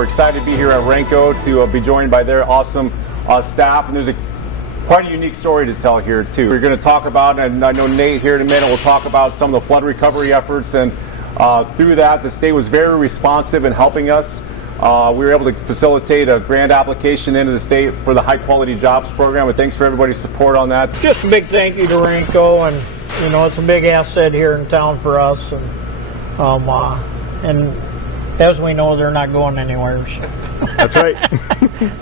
We're excited to be here at Ranco to be joined by their awesome staff, and there's quite a unique story to tell here too. We're going to talk about, and I know Nate here in a minute will talk about some of the flood recovery efforts, and through that the state was very responsive in helping us. We were able to facilitate a grant application into the state for the High Quality Jobs Program, and thanks for everybody's support on that. Just a big thank you to Ranco, and it's a big asset here in town for us, and as we know, they're not going anywhere. That's right.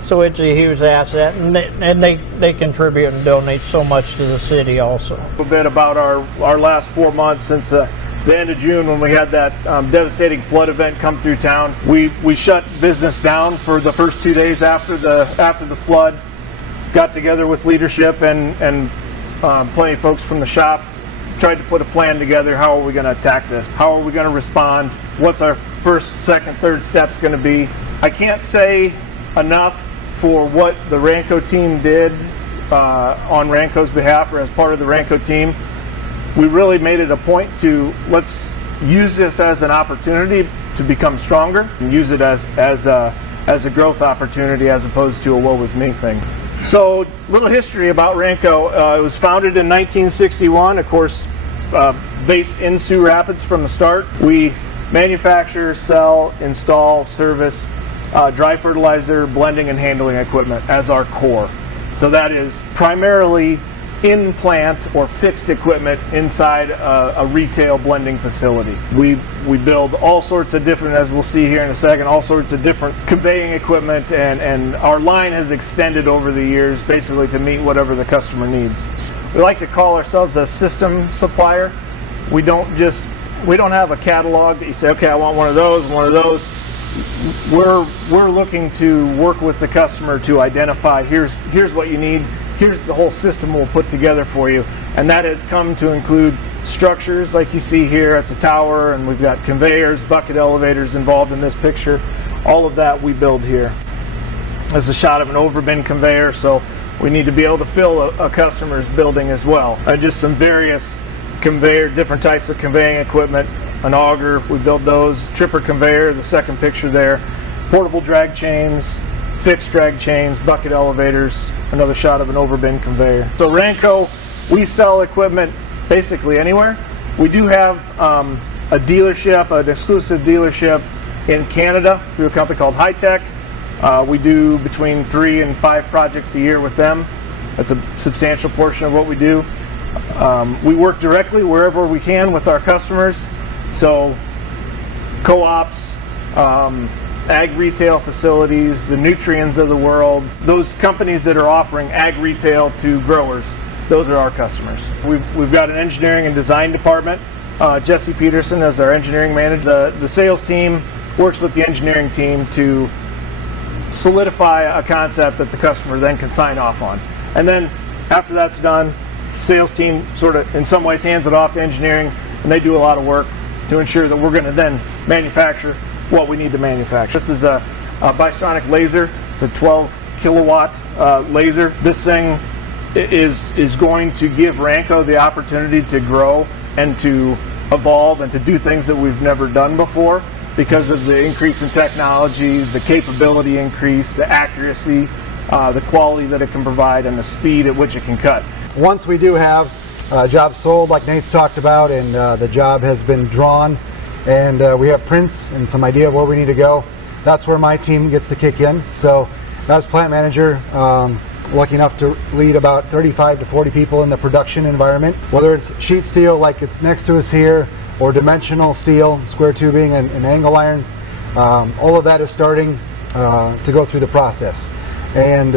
So it's a huge asset, and they contribute and donate so much to the city also. A little bit about our last 4 months since the end of June, when we had that devastating flood event come through town. We shut business down for the first 2 days after the flood. Got together with leadership and plenty of folks from the shop. Tried to put a plan together. How are we going to attack this? How are we going to respond? What's our first, second, third steps going to be? I can't say enough for what the Ranco team did on Ranco's behalf, or as part of the Ranco team. We really made it a point to let's use this as an opportunity to become stronger and use it as a growth opportunity as opposed to a woe is me thing. So, little history about Ranco. It was founded in 1961, of course, based in Sioux Rapids from the start. We manufacture, sell, install, service dry fertilizer, blending, and handling equipment as our core. So that is primarily in-plant or fixed equipment inside a retail blending facility. We build all sorts of different, as we'll see here in a second, all sorts of different conveying equipment, and our line has extended over the years basically to meet whatever the customer needs. We like to call ourselves a system supplier. We don't have a catalog that you say, okay, I want one of those, one of those. We're looking to work with the customer to identify here's what you need. Here's the whole system we'll put together for you. And that has come to include structures like you see here. It's a tower, and we've got conveyors, bucket elevators involved in this picture. All of that we build here. There's a shot of an overbin conveyor, so we need to be able to fill a customer's building as well. Just some various different types of conveying equipment. An auger, we build those. Tripper conveyor, the second picture there. Portable drag chains, fixed drag chains, bucket elevators, another shot of an overbin conveyor. So Ranco, we sell equipment basically anywhere. We do have a dealership, an exclusive dealership in Canada through a company called High Tech. We do between 3 and 5 projects a year with them. That's a substantial portion of what we do. We work directly wherever we can with our customers. So co-ops, ag retail facilities, the Nutrients of the world, those companies that are offering ag retail to growers, those are our customers. We've got an engineering and design department. Jesse Peterson is our engineering manager. The sales team works with the engineering team to solidify a concept that the customer then can sign off on. And then after that's done, the sales team sort of in some ways hands it off to engineering, and they do a lot of work to ensure that we're going to then manufacture what we need to manufacture. This is a Bystronic laser. It's a 12 kilowatt laser. This thing is going to give Ranco the opportunity to grow and to evolve and to do things that we've never done before because of the increase in technology, the capability increase, the accuracy, the quality that it can provide, and the speed at which it can cut. Once we do have a job sold, like Nate's talked about, and the job has been drawn, and we have prints and some idea of where we need to go, that's where my team gets to kick in. So as plant manager, lucky enough to lead about 35 to 40 people in the production environment, whether it's sheet steel like it's next to us here, or dimensional steel, square tubing, and angle iron. All of that is starting to go through the process. And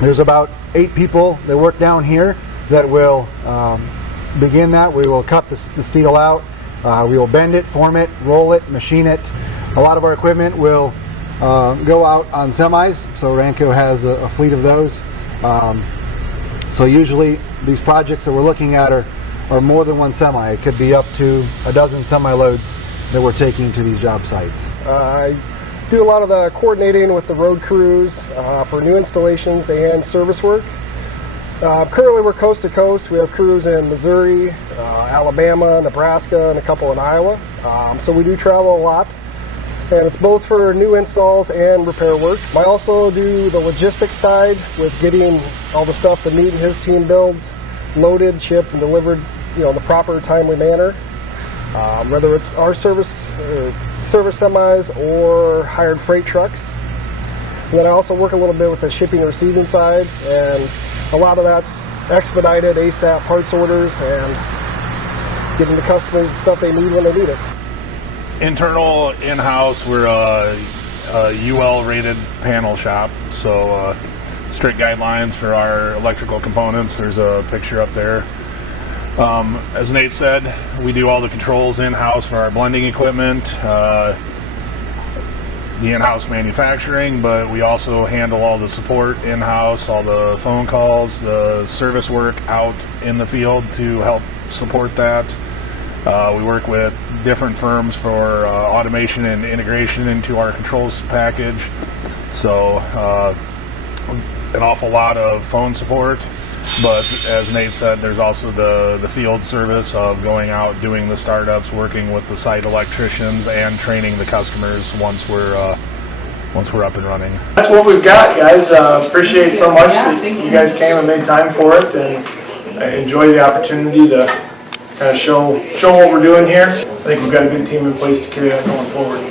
there's about 8 people that work down here that will begin that. We will cut the steel out. We will bend it, form it, roll it, machine it. A lot of our equipment will go out on semis, so Ranco has a fleet of those. So usually these projects that we're looking at are more than one semi. It could be up to a dozen semi-loads that we're taking to these job sites. I do a lot of the coordinating with the road crews for new installations and service work. Currently we're coast to coast. We have crews in Missouri, Alabama, Nebraska, and a couple in Iowa. So we do travel a lot. and it's both for new installs and repair work. I also do the logistics side with getting all the stuff that Nate and his team builds loaded, shipped, and delivered, in the proper, timely manner. Whether it's our service semis or hired freight trucks. And then I also work a little bit with the shipping and receiving side, and a lot of that's expedited ASAP parts orders and getting the customers the stuff they need when they need it. Internal, in-house, we're a UL-rated panel shop, so strict guidelines for our electrical components. There's a picture up there. As Nate said, we do all the controls in-house for our blending equipment, the in-house manufacturing, but we also handle all the support in-house, all the phone calls, the service work out in the field to help support that. We work with different firms for automation and integration into our controls package. So an awful lot of phone support, but as Nate said, there's also the field service of going out, doing the startups, working with the site electricians, and training the customers once we're up and running. That's what we've got, guys. Appreciate so much that you guys came and made time for it, and I enjoy the opportunity to kind of show what we're doing here. I think we've got a good team in place to carry that going forward.